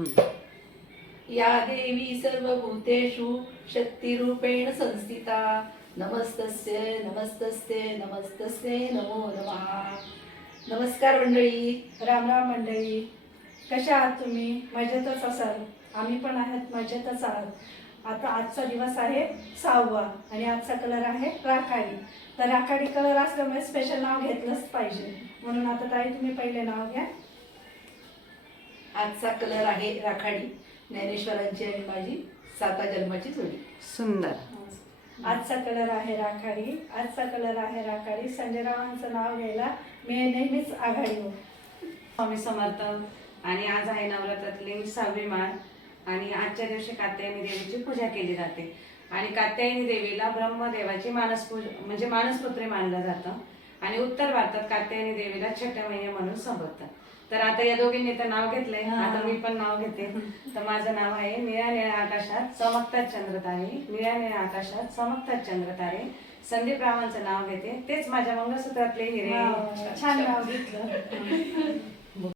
या देवी सर्वभूतेषु शक्तिरूपेण संस्थिता नमस्तस्यै नमस्तस्यै नमस्तस्यै नमो नमः. नमस्कार मंडळी. राम राम मंडळी. कशा आहात तुम्ही? मजेतच असाल. आम्ही पण आहात मजेतच आहात. आता आजचा दिवस आहे 6वा आणि आजचा कलर आहे राखाडी. तर राखाडी कलर असल्यामुळे स्पेशल नाव घेतलंच पाहिजे, म्हणून आता ताई तुम्ही पहिले नाव घ्या. आजचा कलर आहे राखाडी. ज्ञानेश्वरांची आणि माझी 7 जन्माची जोडी. सुंदर. आजचा कलर आहे राखाडी. आजचा कलर आहे राखाडी. संजय रावांचं नाव घ्यायला मी नेहमीच आघाडीवर. स्वामी समर्थ. आणि आज आहे नवरात्रातली 6वी माळ आणि आजच्या दिवशी कात्यायनी देवीची पूजा केली जाते. आणि कात्यायनी देवीला ब्रह्मदेवाची म्हणजे मानसपुत्री मानलं जातं. आणि उत्तर भारतात कात्यायनी देवीला छठ महिने म्हणून संबोधतात. तर आता या दोघींनी तर नाव घेतलंय, आता मी पण नाव घेते. तर माझं नाव आहे निळ्या निळ्या आकाशात चमकतात चंद्रतारे. निळ्या निळ्या आकाशात चमकतात चंद्रतारे. संदीप रावांचं नाव घेते, तेच माझ्या मंगळसूत्रातले हिरे. छान नाव घेतलं.